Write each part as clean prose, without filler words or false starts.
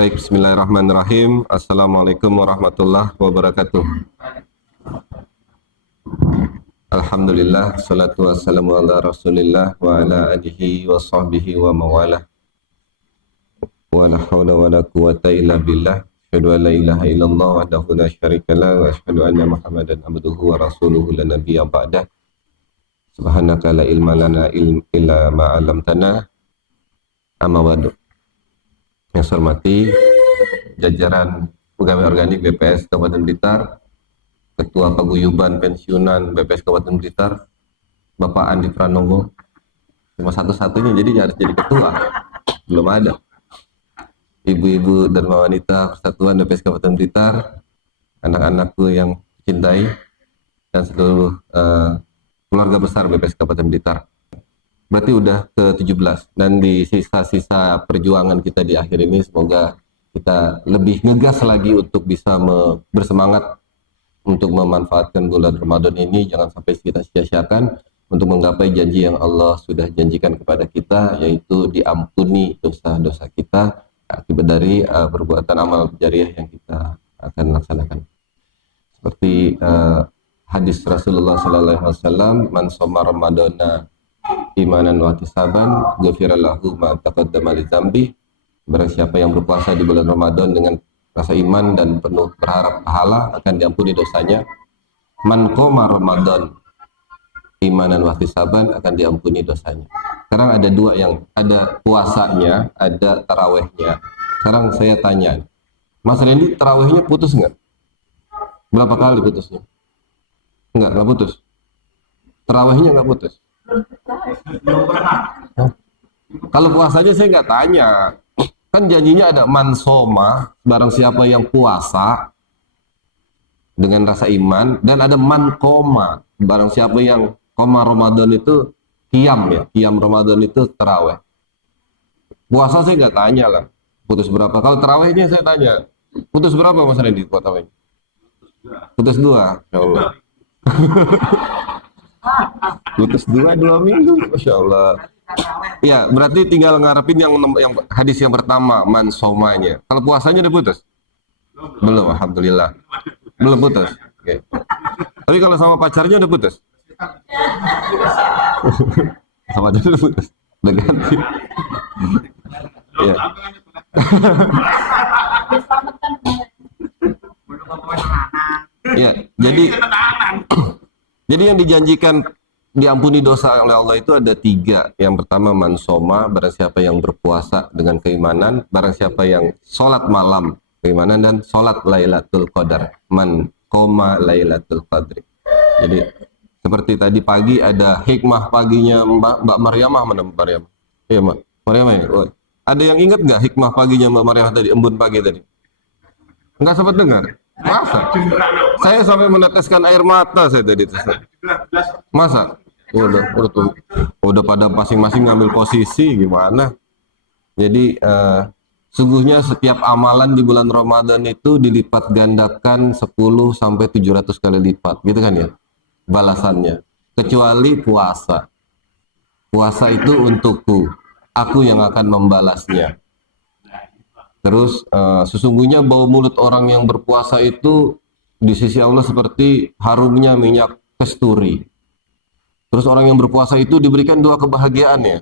Baik, bismillahirrahmanirrahim. Assalamualaikum warahmatullahi wabarakatuh. Alhamdulillah, salatu wassalamu ala rasulillah wa ala alihi wa sahbihi wa mawalah. Wa la hawla wa la quwata illa billah. Asyhadu an la ilaha illallah wahdahu la syarikalah wa asyhadu anna Muhammadan abduhu wa rasuluhu la nabiyya ba'dah. Subhanaka la ilma lana illa ma 'allamtana. Amma ba'du. Yang saya hormati jajaran pegawai organik BPS Kabupaten Blitar, Ketua Paguyuban Pensiunan BPS Kabupaten Blitar, Bapak Andi Pranowo, cuma satu-satunya jadi harus jadi ketua, belum ada. Ibu-ibu dan wanita Persatuan BPS Kabupaten Blitar, anak-anakku yang cintai, dan seluruh keluarga besar BPS Kabupaten Blitar. Berarti udah ke-17, dan di sisa-sisa perjuangan kita di akhir ini semoga kita lebih ngegas lagi untuk bisa bersemangat untuk memanfaatkan bulan Ramadan ini. Jangan sampai kita sia-siakan untuk menggapai janji yang Allah sudah janjikan kepada kita, yaitu diampuni dosa-dosa kita akibat dari perbuatan amal jariah yang kita akan laksanakan. Seperti hadis Rasulullah SAW, man shoma ramadana imanan wa ihtisaban ghufira lahu ma taqaddama li dzambi. Barang siapa yang berpuasa di bulan Ramadan dengan rasa iman dan penuh berharap pahala, akan diampuni dosanya. Man qoma Ramadan imanan wa ihtisaban, akan diampuni dosanya. Sekarang ada dua, yang ada puasanya, ada tarawehnya. Sekarang saya tanya, Mas Randy, tarawehnya putus nggak? Berapa kali putusnya? Nggak putus. Tarawehnya nggak putus. Kalau puasanya saya nggak tanya, kan janjinya ada man soma, barang siapa yang puasa dengan rasa iman, dan ada man koma, barang siapa yang koma Ramadan itu qiyam, ya, qiyam Ramadan itu taraweh. Puasa saya nggak tanya lah, putus berapa. Kalau tarawehnya saya tanya, putus berapa Mas Randy taraweh? Putus 2, ya Allah. Putus 2 minggu, Masya Allah. Ya, berarti tinggal ngarepin yang hadis yang pertama, man somanya. Kalau puasanya udah putus? Belum, alhamdulillah. Belum putus. Oke. Tapi kalau sama pacarnya udah putus? Sama pacarnya udah putus. Udah ganti. Ya. Ya, jadi yang dijanjikan diampuni dosa oleh Allah itu ada 3. Yang pertama man soma, barang siapa yang berpuasa dengan keimanan, barang siapa yang sholat malam keimanan, dan sholat Lailatul Qadar, man koma Lailatul Qadri. Jadi seperti tadi pagi ada hikmah paginya Mbak Maryamah, mana Mbak Maryamah? Iya Mbak Maryamah ya? Oh. Ada yang ingat nggak hikmah paginya Mbak Maryamah tadi, embun pagi tadi? Nggak sempat dengar? Masa? Saya sampai meneteskan air mata saya tadi. Masa? Udah pada masing-masing ngambil posisi gimana? Jadi sungguhnya setiap amalan di bulan Ramadan itu dilipat gandakan 10 sampai 700 kali lipat, gitu kan ya? Balasannya. Kecuali puasa. Puasa itu untukku, aku yang akan membalasnya. Terus sesungguhnya bau mulut orang yang berpuasa itu di sisi Allah seperti harumnya minyak kasturi. Terus orang yang berpuasa itu diberikan 2 kebahagiaan, ya,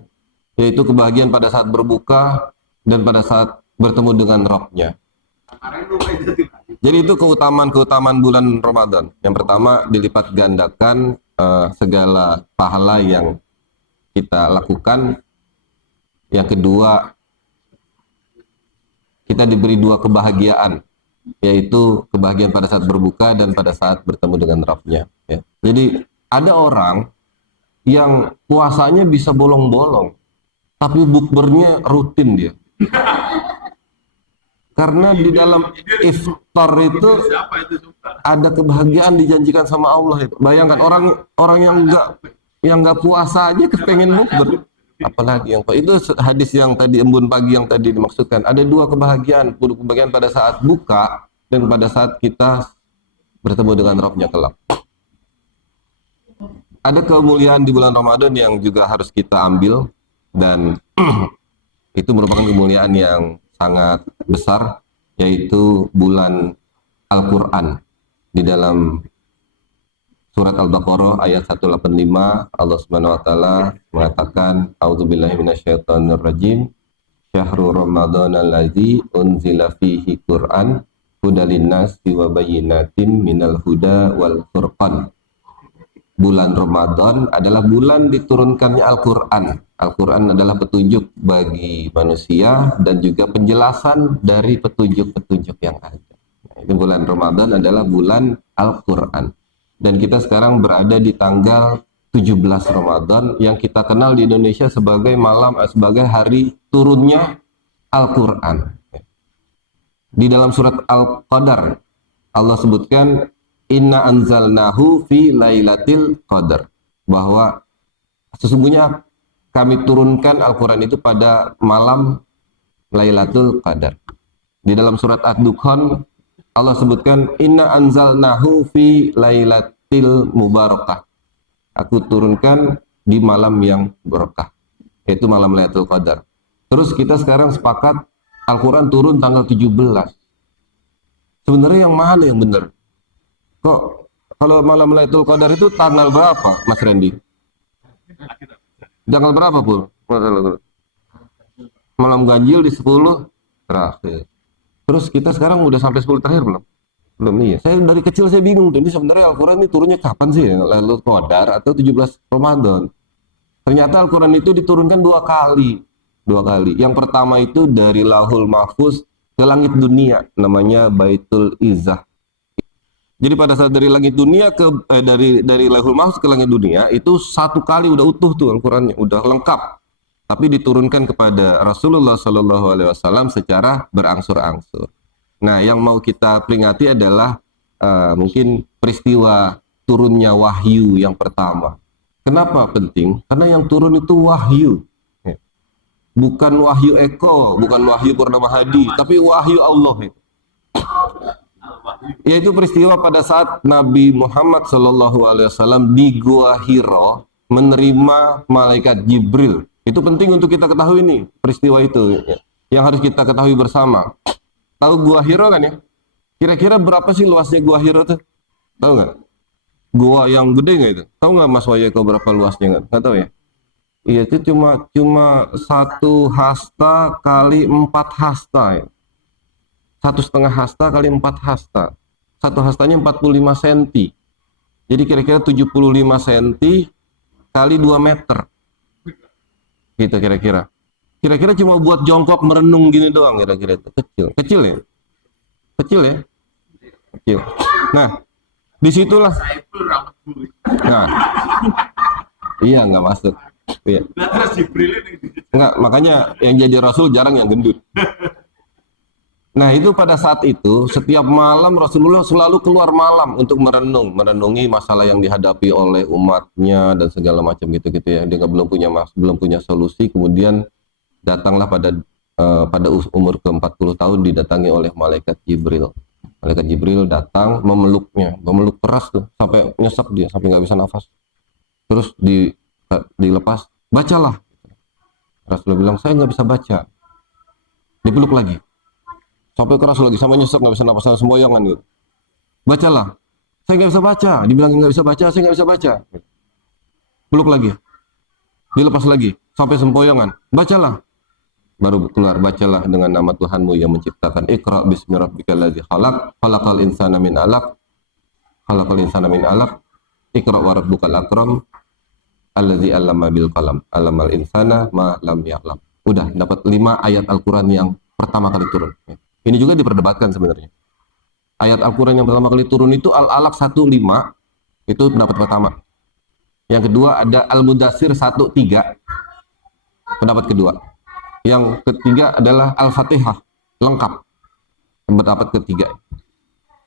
yaitu kebahagiaan pada saat berbuka dan pada saat bertemu dengan Rabb-nya. Jadi itu keutamaan bulan Ramadan. Yang pertama, dilipat gandakan segala pahala yang kita lakukan. Yang kedua, kita diberi 2 kebahagiaan, yaitu kebahagiaan pada saat berbuka dan pada saat bertemu dengan Rabb-nya, ya. Jadi ada orang yang puasanya bisa bolong-bolong, tapi bukbernya rutin dia. Karena di dalam iftar itu ada kebahagiaan dijanjikan sama Allah itu. Bayangkan orang yang nggak puasa aja kepengen bukber. Apalagi yang itu hadis yang tadi embun pagi yang tadi dimaksudkan, ada 2 kebahagiaan pada saat buka dan pada saat kita bertemu dengan Rabb-nya kelak. Ada kemuliaan di bulan Ramadan yang juga harus kita ambil, dan itu merupakan kemuliaan yang sangat besar, yaitu bulan Al-Quran. Di dalam surat Al-Baqarah ayat 185, Allah Subhanahu wa taala mengatakan, a'udzubillahi minasyaitonirrajim, syahrul ramadhan allazi unzila fihi Qur'an hudal linnasi wa bayyinatin minal huda wal furqan. Bulan Ramadan adalah bulan diturunkannya Al-Quran. Al-Quran adalah petunjuk bagi manusia dan juga penjelasan dari petunjuk-petunjuk yang ada. Ini bulan Ramadan adalah bulan Al-Quran. Dan kita sekarang berada di tanggal 17 Ramadan yang kita kenal di Indonesia sebagai sebagai hari turunnya Al-Quran. Di dalam surat Al-Qadar Allah sebutkan inna anzalnahu fi lailatul qadar, bahwa sesungguhnya kami turunkan Al-Quran itu pada malam Lailatul Qadar. Di dalam surat Ad-Dukhan Allah sebutkan inna anzalnahu fi lailatil mubarakah. Aku turunkan di malam yang berkah, yaitu malam Lailatul Qadar. Terus kita sekarang sepakat Al-Quran turun tanggal 17. Sebenarnya yang mana yang benar? Kok kalau malam Lailatul Qadar itu tanggal berapa, Mas Randy? Tanggal berapa, Pul? Malam ganjil di 10 terakhir. Terus kita sekarang udah sampai 10 terakhir belum? Belum, iya. Saya dari kecil saya bingung. Ini sebenarnya Al-Quran ini turunnya kapan sih? Lailatul Qadar atau 17 Ramadan? Ternyata Al-Quran itu diturunkan dua kali. Yang pertama itu dari Lauhul Mahfuz ke langit dunia, namanya Baitul Izzah. Jadi pada saat dari langit dunia dari Lauhul Mahfuz ke langit dunia itu satu kali udah utuh tuh Al-Qurannya, udah lengkap. Tapi diturunkan kepada Rasulullah Shallallahu Alaihi Wasallam secara berangsur-angsur. Nah, yang mau kita peringati adalah mungkin peristiwa turunnya wahyu yang pertama. Kenapa penting? Karena yang turun itu wahyu, bukan wahyu Eko, bukan wahyu Purnama Hadi, tapi wahyu Allah. Yaitu peristiwa pada saat Nabi Muhammad SAW di Gua Hira menerima malaikat Jibril. Itu penting untuk kita ketahui nih, peristiwa itu yang harus kita ketahui bersama. Tahu Gua Hira kan ya? Kira-kira berapa sih luasnya Gua Hira tuh? Tahu nggak? Gua yang gede nggak itu? Tahu nggak Mas Wayeko berapa luasnya? Nggak tahu ya? Iya, itu cuma 1 hasta kali 4 hasta ya. 1,5 hasta kali 4 hasta. 1 hastanya 45 cm. Jadi kira-kira 75 cm kali 2 meter. Gitu kira-kira. Kira-kira cuma buat jongkok merenung gini doang kira-kira itu. Kecil ya? Kecil ya? Kecil. Nah, disitulah. Nah, iya nggak masuk. Iya. Nggak, makanya yang jadi Rasul jarang yang gendut. Nah, itu pada saat itu setiap malam Rasulullah selalu keluar malam untuk merenungi masalah yang dihadapi oleh umatnya dan segala macam gitu-gitu ya. Dia belum punya solusi. Kemudian datanglah pada umur ke-40 tahun didatangi oleh malaikat Jibril. Malaikat Jibril datang memeluk keras tuh sampai nyesek dia, sampai nggak bisa nafas. Terus dilepas, bacalah. Rasulullah bilang, saya nggak bisa baca. Dipeluk lagi. Sampai keras lagi, sama nyesek nggak bisa napas, semboyangan gitu. Bacalah, saya nggak bisa baca. Dibilang nggak bisa baca, saya nggak bisa baca. Peluk lagi, dilepas lagi, sampai sempoyongan. Bacalah, baru keluar. Bacalah dengan nama Tuhanmu yang menciptakan. Iqra bismi rabbikal ladzi khalaq, khalaqal insana min 'alaq, khalaqal insana min 'alaq. Iqra wa rabbukal akram, alladzi 'allama bil qalam, 'allamal insana ma lam ya'lam. Udah dapat 5 ayat Al-Qur'an yang pertama kali turun. Ini juga diperdebatkan sebenarnya. Ayat Al-Quran yang pertama kali turun itu Al-Alaq 1:5, itu pendapat pertama. Yang kedua ada Al-Mudaththir 1:3, pendapat kedua. Yang ketiga adalah Al-Fatihah, lengkap, pendapat ketiga.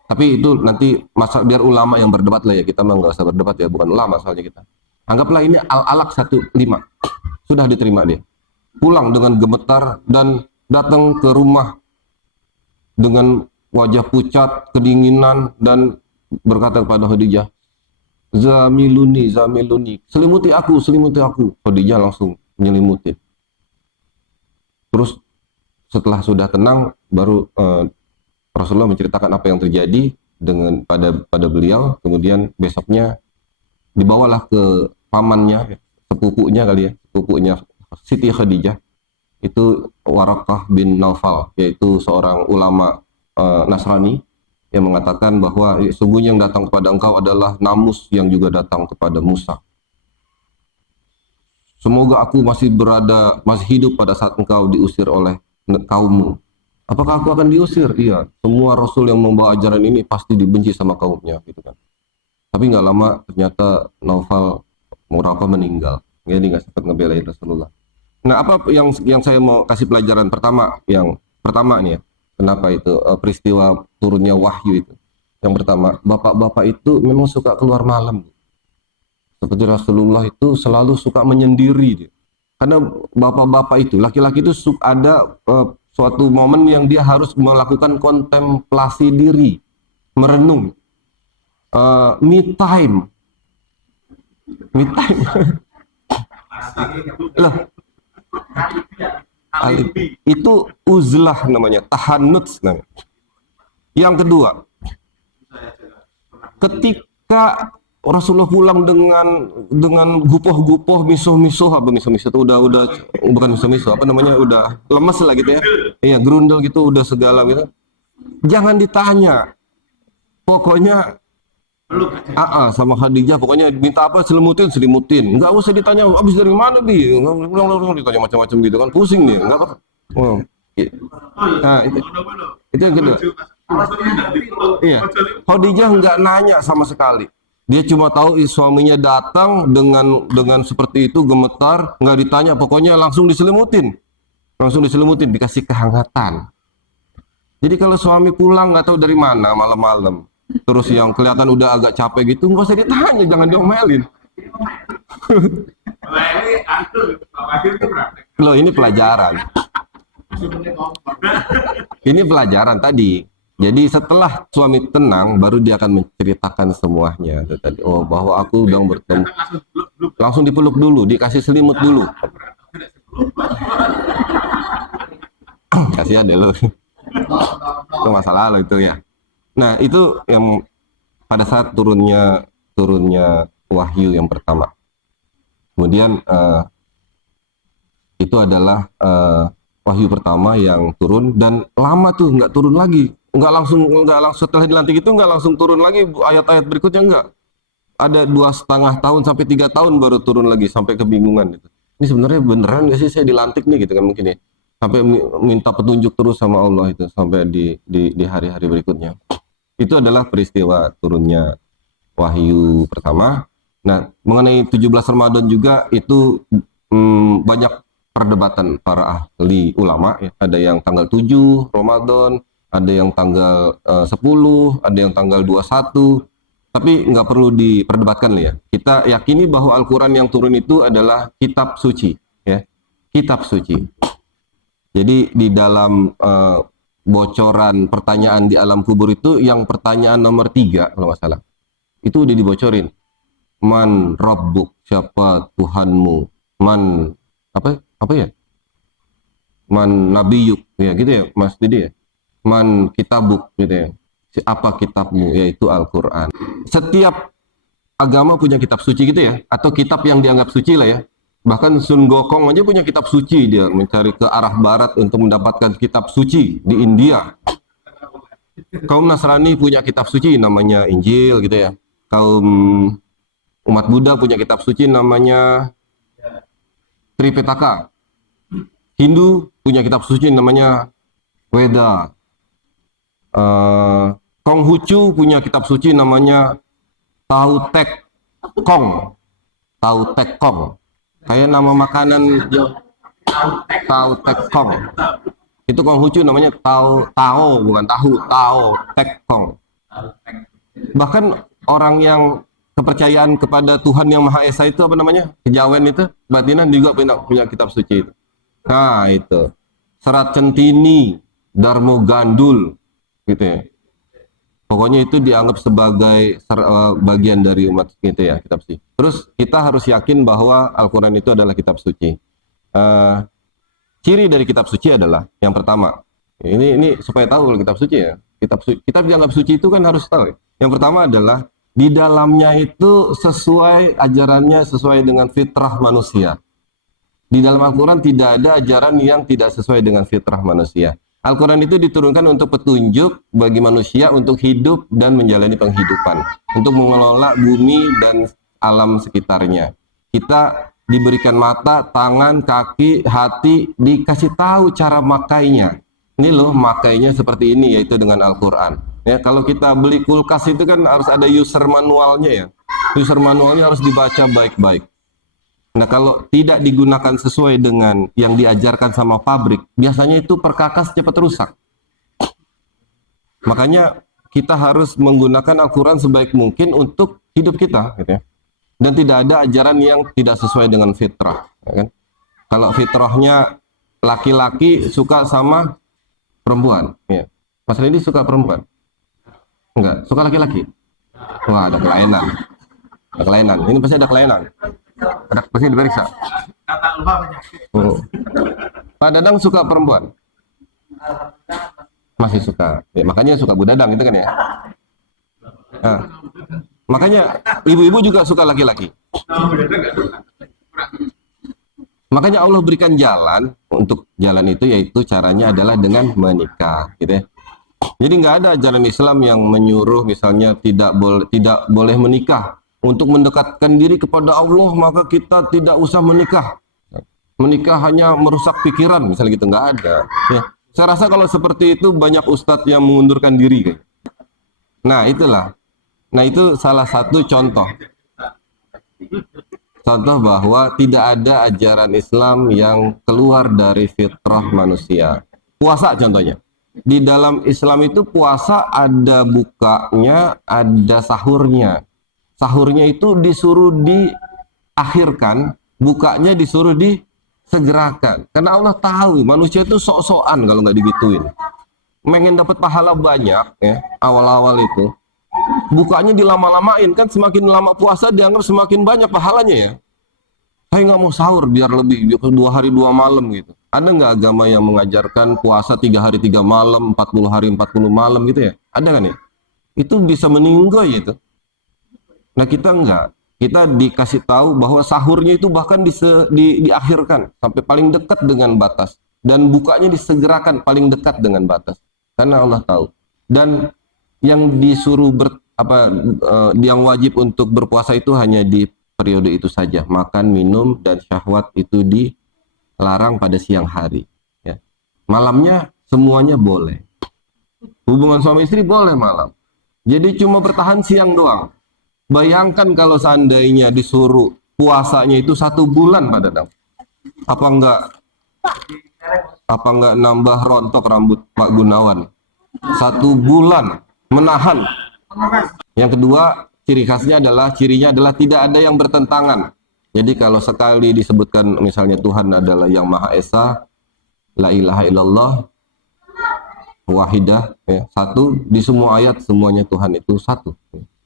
Tapi itu nanti biar ulama yang berdebat lah ya, kita mah nggak usah berdebat ya, bukan ulama soalnya kita. Anggaplah ini Al-Alaq 1:5, sudah diterima dia. Pulang dengan gemetar dan datang ke rumah dengan wajah pucat, kedinginan, dan berkata kepada Khadijah, Zamiluni, selimuti aku. Khadijah langsung menyelimuti. Terus setelah sudah tenang baru Rasulullah menceritakan apa yang terjadi dengan pada beliau. Kemudian besoknya dibawalah ke pamannya, sepupunya kali ya, sepupunya Siti Khadijah, itu Waraqah bin Naufal, yaitu seorang ulama Nasrani yang mengatakan bahwa sungguhnya yang datang kepada engkau adalah namus yang juga datang kepada Musa. Semoga aku masih hidup pada saat engkau diusir oleh kaummu. Apakah aku akan diusir? Iya. Semua rasul yang membawa ajaran ini pasti dibenci sama kaumnya, gitu kan. Tapi nggak lama ternyata Naufal Waraqah meninggal. Jadi nggak sempat ngebelain Rasulullah. Nah, apa yang saya mau kasih pelajaran yang pertama nih ya. Kenapa itu peristiwa turunnya wahyu itu? Yang pertama, bapak-bapak itu memang suka keluar malam. Seperti Rasulullah itu selalu suka menyendiri dia. Karena bapak-bapak itu, laki-laki itu ada suatu momen yang dia harus melakukan kontemplasi diri, merenung, me time. Loh, itu uzlah namanya, tahannuts namanya. Yang kedua, ketika Rasulullah pulang dengan gupoh-gupoh, misuh-misuh, itu udah bukan misuh-misuh, udah lemes lah gitu ya. Iya, grundel gitu, udah segala gitu. Jangan ditanya. Pokoknya sama Khadijah, pokoknya minta apa selimutin. Enggak usah ditanya habis dari mana bi. Ulang ditanya macam-macam gitu kan, pusing nih. Enggak apa. Nah, itu yang kedua. Iya. Khadijah enggak nanya sama sekali. Dia cuma tahu suaminya datang dengan seperti itu, gemetar, enggak ditanya, pokoknya langsung diselimutin, dikasih kehangatan. Jadi kalau suami pulang nggak tahu dari mana malam-malam, terus yang kelihatan udah agak capek gitu, nggak usah ditanya, jangan diomelin. Loh, ini pelajaran. Ini pelajaran tadi. Jadi setelah suami tenang, baru dia akan menceritakan semuanya. Tadi, oh bahwa aku udah bertemu. Langsung dipeluk dulu, dikasih selimut dulu. Kasihan deh lo. Itu masalah lo itu ya. Nah itu yang pada saat turunnya wahyu yang pertama. Kemudian itu adalah wahyu pertama yang turun, dan lama tuh nggak turun lagi, nggak langsung setelah dilantik itu nggak langsung turun lagi ayat-ayat berikutnya, nggak. Ada 2,5 tahun sampai 3 tahun baru turun lagi, sampai kebingungan gitu. Ini sebenarnya beneran nggak sih saya dilantik nih gitu kan, mungkin ya. Sampai minta petunjuk terus sama Allah itu sampai di hari-hari berikutnya. Itu adalah peristiwa turunnya wahyu pertama. Nah, mengenai 17 Ramadan juga itu banyak perdebatan para ahli ulama ya. Ada yang tanggal 7 Ramadan, ada yang tanggal 10, ada yang tanggal 21. Tapi nggak perlu diperdebatkan ya. Kita yakini bahwa Al-Quran yang turun itu adalah kitab suci ya. Kitab suci. Jadi di dalam bocoran pertanyaan di alam kubur itu, yang pertanyaan nomor 3 kalau nggak salah, itu udah dibocorin. Man Rabbuk, siapa Tuhanmu? Man apa ya? Man Nabiyuk, ya gitu ya Mas Didi ya. Man Kitabuk gitu ya. Apa kitabmu? Yaitu Al-Quran. Setiap agama punya kitab suci gitu ya, atau kitab yang dianggap suci lah ya. Bahkan Sun Gokong aja punya kitab suci, dia mencari ke arah barat untuk mendapatkan kitab suci di India. Kaum Nasrani punya kitab suci namanya Injil gitu ya. Kaum umat Buddha punya kitab suci namanya Tripitaka. Hindu punya kitab suci namanya Weda. Konghucu punya kitab suci namanya Tao Tek Kong. Tao Tek Kong. Kayak nama makanan Tao Tek Kong. Itu Konghucu namanya Tao bukan tahu, Tao Tek Kong. Bahkan orang yang kepercayaan kepada Tuhan yang Maha Esa itu apa namanya? Kejawen itu, batinan juga punya kitab suci itu. Nah, itu. Serat Centini, Darmo Gandul gitu ya. Pokoknya itu dianggap sebagai bagian dari umat gitu ya, kitab suci. Terus kita harus yakin bahwa Al-Quran itu adalah kitab suci. Ciri dari kitab suci adalah yang pertama. Ini supaya tahu kalau kitab suci ya. Kitab dianggap suci itu kan harus tahu. Yang pertama adalah di dalamnya itu sesuai ajarannya sesuai dengan fitrah manusia. Di dalam Al-Quran tidak ada ajaran yang tidak sesuai dengan fitrah manusia. Al-Quran itu diturunkan untuk petunjuk bagi manusia untuk hidup dan menjalani penghidupan, untuk mengelola bumi dan alam sekitarnya. Kita diberikan mata, tangan, kaki, hati, dikasih tahu cara makainya. Ini loh makainya seperti ini, yaitu dengan Al-Quran. Ya, kalau kita beli kulkas itu kan harus ada user manualnya ya. User manualnya harus dibaca baik-baik. Nah, kalau tidak digunakan sesuai dengan yang diajarkan sama pabrik, biasanya itu perkakas cepat rusak. Makanya kita harus menggunakan Al-Quran sebaik mungkin untuk hidup kita, gitu ya. Dan tidak ada ajaran yang tidak sesuai dengan fitrah, ya kan? Kalau fitrahnya laki-laki suka sama perempuan, ya. Mas Randy suka perempuan? Enggak, suka laki-laki? Wah, ada kelainan. Ada kelainan. Ini pasti ada kelainan. Ada pasti diperiksa. Pak Dadang suka perempuan? Masih suka. Ya, makanya suka Bu Dadang itu kan ya. Nah, makanya ibu-ibu juga suka laki-laki. Makanya Allah berikan jalan untuk jalan itu, yaitu caranya adalah dengan menikah, gitu ya. Jadi nggak ada ajaran Islam yang menyuruh misalnya tidak boleh menikah. Untuk mendekatkan diri kepada Allah maka kita tidak usah menikah. Menikah hanya merusak pikiran, misalnya gitu, nggak ada. Ya. Saya rasa kalau seperti itu banyak ustadz yang mengundurkan diri. Nah itulah. Nah itu salah satu contoh. Contoh bahwa tidak ada ajaran Islam yang keluar dari fitrah manusia. Puasa contohnya. Di dalam Islam itu puasa ada bukanya, ada sahurnya. Sahurnya itu disuruh diakhirkan, bukanya disuruh disegerakan. Karena Allah tahu manusia itu sok-sokan kalau nggak digituin. Pengen dapat pahala banyak ya, awal-awal itu. Bukanya dilama-lamain, kan semakin lama puasa dianggap semakin banyak pahalanya ya. Saya nggak mau sahur biar lebih 2 hari 2 malam gitu. Ada nggak agama yang mengajarkan puasa 3 hari 3 malam, 40 hari 40 malam gitu ya? Ada kan ya? Itu bisa meninggoy itu. Nah kita enggak. Kita dikasih tahu bahwa sahurnya itu bahkan diakhirkan sampai paling dekat dengan batas. Dan bukanya disegerakan paling dekat dengan batas. Karena Allah tahu. Dan yang disuruh yang wajib untuk berpuasa itu hanya di periode itu saja. Makan, minum, dan syahwat itu dilarang pada siang hari. Ya. Malamnya semuanya boleh. Hubungan suami istri boleh malam. Jadi cuma bertahan siang doang. Bayangkan kalau seandainya disuruh puasanya itu 1 bulan Pak Dadang. Apa enggak nambah rontok rambut Pak Gunawan? 1 bulan menahan. Yang kedua, cirinya adalah tidak ada yang bertentangan. Jadi kalau sekali disebutkan misalnya Tuhan adalah yang Maha Esa, la ilaha illallah, wahidah, ya, satu, di semua ayat semuanya Tuhan itu satu.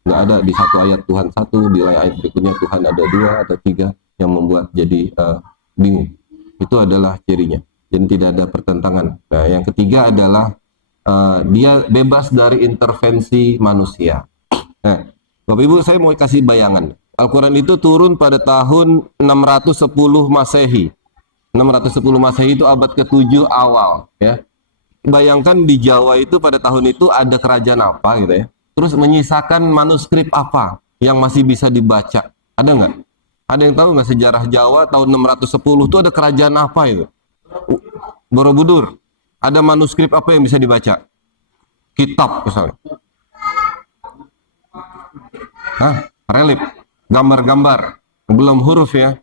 Nggak ada di satu ayat Tuhan satu, di ayat berikutnya Tuhan ada 2 atau 3 yang membuat jadi bingung. Itu adalah cirinya. Jadi tidak ada pertentangan. Nah, yang ketiga adalah dia bebas dari intervensi manusia. Nah, Bapak Ibu, saya mau kasih bayangan. Al-Quran itu turun pada tahun 610 Masehi. 610 Masehi itu abad ke-7 awal. Ya. Bayangkan di Jawa itu pada tahun itu ada kerajaan apa gitu ya. Terus menyisakan manuskrip apa yang masih bisa dibaca. Ada nggak? Ada yang tahu nggak sejarah Jawa tahun 610 itu ada kerajaan apa itu? Borobudur. Ada manuskrip apa yang bisa dibaca? Kitab misalnya. Relip, gambar-gambar, belum huruf ya.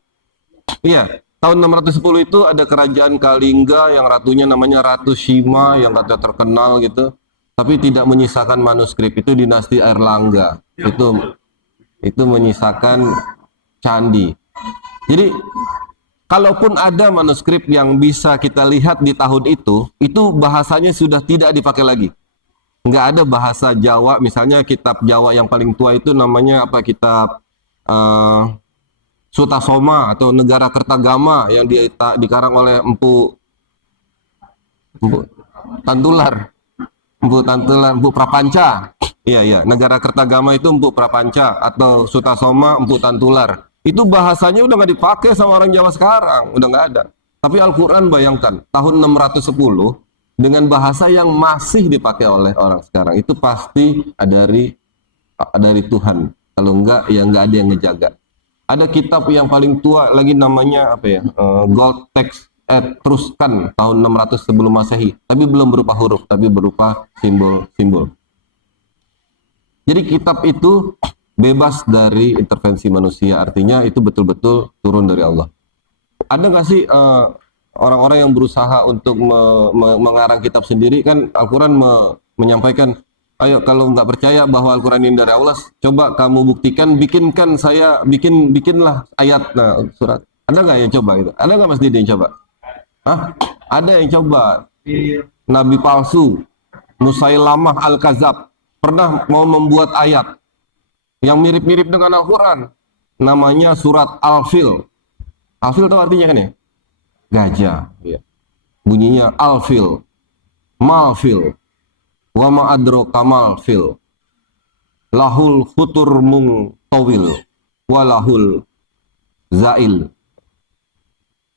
Iya, tahun 610 itu ada kerajaan Kalingga yang ratunya namanya Ratu Shima yang katanya terkenal gitu. Tapi tidak menyisakan manuskrip. Itu dinasti Airlangga. Itu menyisakan candi. Jadi kalaupun ada manuskrip yang bisa kita lihat di tahun itu bahasanya sudah tidak dipakai lagi. Nggak ada bahasa Jawa, misalnya kitab Jawa yang paling tua itu namanya apa, kitab Sutasoma atau Negara Kertagama yang dikarang oleh Empu Empu Tantular, Empu Tantular, Empu Prapanca. Iya, iya, negara Kertagama itu Empu Prapanca atau Sutasoma Empu Tantular. Itu bahasanya udah nggak dipakai sama orang Jawa sekarang, udah nggak ada. Tapi Al-Quran bayangkan, tahun 610 dengan bahasa yang masih dipakai oleh orang sekarang itu pasti dari Tuhan. Kalau enggak, ya enggak ada yang ngejaga. Ada kitab yang paling tua lagi namanya apa ya? Gold Text Etruscan tahun 600 sebelum Masehi. Tapi belum berupa huruf, tapi berupa simbol-simbol. Jadi kitab itu bebas dari intervensi manusia, artinya itu betul-betul turun dari Allah. Ada nggak sih orang-orang yang berusaha untuk mengarang kitab sendiri? Kan Al-Quran menyampaikan, ayo kalau nggak percaya bahwa Al-Quran ini dari Allah, coba kamu buktikan, bikinlah ayat, nah, surat. Ada nggak yang coba gitu? Ada nggak Mas Didi yang coba? Hah? Ada yang coba. Nabi palsu, Musailamah Al-Kazab, pernah mau membuat ayat yang mirip-mirip dengan Al-Quran. Namanya surat Al-Fil. Al-Fil itu artinya kan ya? Gajah. Ya. Bunyinya Al-Fil, Mal-Fil, wa ma'adroka Mal-Fil, lahul khutur mung towil, walahul zail.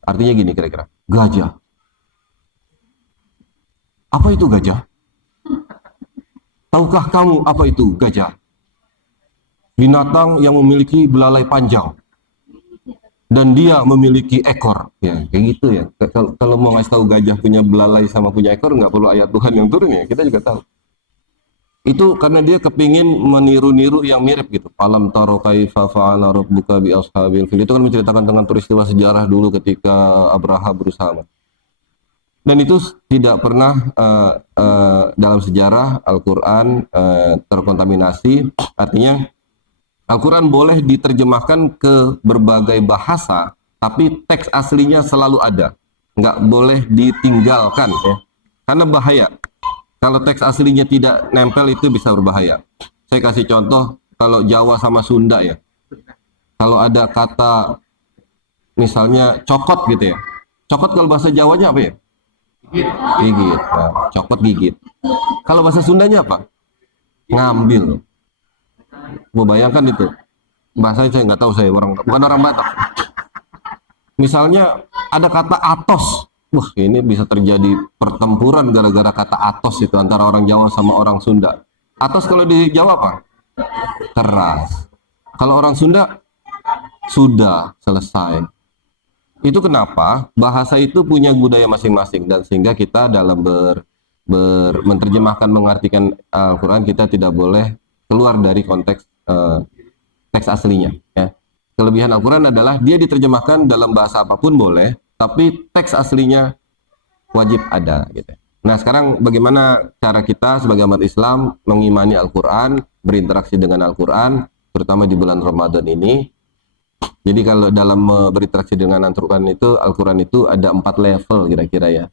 Artinya gini kira-kira. Gajah. Apa itu gajah? Tahukah kamu apa itu gajah? Binatang yang memiliki belalai panjang dan dia memiliki ekor, ya kayak gitu ya. Kalau mau ngasih tahu gajah punya belalai sama punya ekor, nggak perlu ayat Tuhan yang turun ya, kita juga tahu. Itu karena dia kepingin meniru-niru yang mirip gitu. Alam taro kaifa fa'ala rabbuka bi ashabil fil. Itu kan menceritakan tentang peristiwa sejarah dulu ketika Abraha berusaha. Dan itu tidak pernah dalam sejarah Al-Quran terkontaminasi. Artinya Al-Quran boleh diterjemahkan ke berbagai bahasa, tapi teks aslinya selalu ada. Nggak boleh ditinggalkan ya. Karena bahaya. Kalau teks aslinya tidak nempel itu bisa berbahaya. Saya kasih contoh, kalau Jawa sama Sunda ya. Kalau ada kata misalnya cokot gitu ya. Cokot kalau bahasa Jawanya apa ya? Gigit. Nah, cokot gigit. Kalau bahasa Sundanya apa? Ngambil. Mau bayangkan itu. Bahasanya saya nggak tahu, saya bukan orang Batak. Misalnya ada kata atos. Wah, ini bisa terjadi pertempuran gara-gara kata atos itu antara orang Jawa sama orang Sunda. Atos kalau di Jawa apa? Keras. Kalau orang Sunda, sudah selesai. Itu kenapa bahasa itu punya budaya masing-masing, dan sehingga kita dalam menerjemahkan, mengartikan Al-Quran, kita tidak boleh keluar dari konteks teks aslinya. Ya. Kelebihan Al-Quran adalah dia diterjemahkan dalam bahasa apapun boleh, tapi teks aslinya wajib ada. Gitu. Nah sekarang bagaimana cara kita sebagai umat Islam mengimani Al-Quran, berinteraksi dengan Al-Quran, terutama di bulan Ramadan ini. Jadi kalau dalam berinteraksi dengan Al-Quran itu ada 4 level kira-kira ya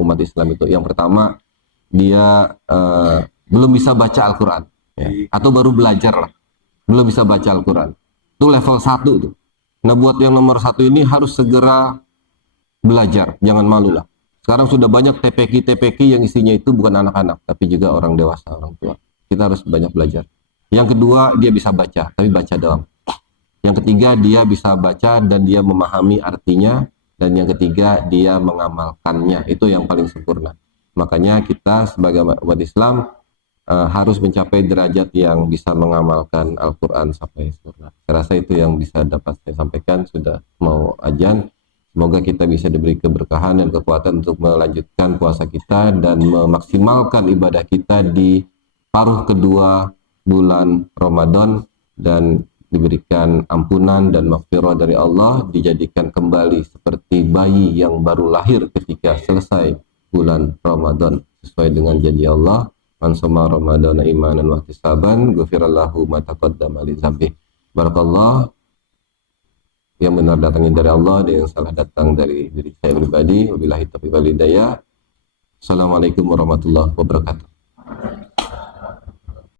umat Islam itu. Yang pertama, dia belum bisa baca Al-Quran ya, atau baru belajar lah, belum bisa baca Al-Quran. Itu level 1 tuh. Nah buat yang nomor 1 ini harus segera belajar, jangan malu lah. Sekarang sudah banyak TPQ yang isinya itu bukan anak-anak, tapi juga orang dewasa, orang tua. Kita harus banyak belajar. Yang kedua, dia bisa baca, tapi baca doang. Yang ketiga, dia bisa baca dan dia memahami artinya. Dan yang ketiga, dia mengamalkannya. Itu yang paling sempurna. Makanya kita sebagai umat Islam harus mencapai derajat yang bisa mengamalkan Al-Quran sampai sempurna. Saya rasa itu yang bisa dapat saya sampaikan. Sudah mau azan. Semoga kita bisa diberi keberkahan dan kekuatan untuk melanjutkan puasa kita dan memaksimalkan ibadah kita di paruh kedua bulan Ramadan, dan diberikan ampunan dan maghfirah dari Allah, dijadikan kembali seperti bayi yang baru lahir ketika selesai bulan Ramadan, sesuai dengan janji Allah, man shoma ramadhana imanan wa ihtisaban ghufirallahu ma taqaddama li dzambi. Barakallah. Yang benar datangnya dari Allah dan yang salah datang dari diri saya pribadi. Wabillahi taufiq wal hidayah. Assalamualaikum warahmatullahi wabarakatuh.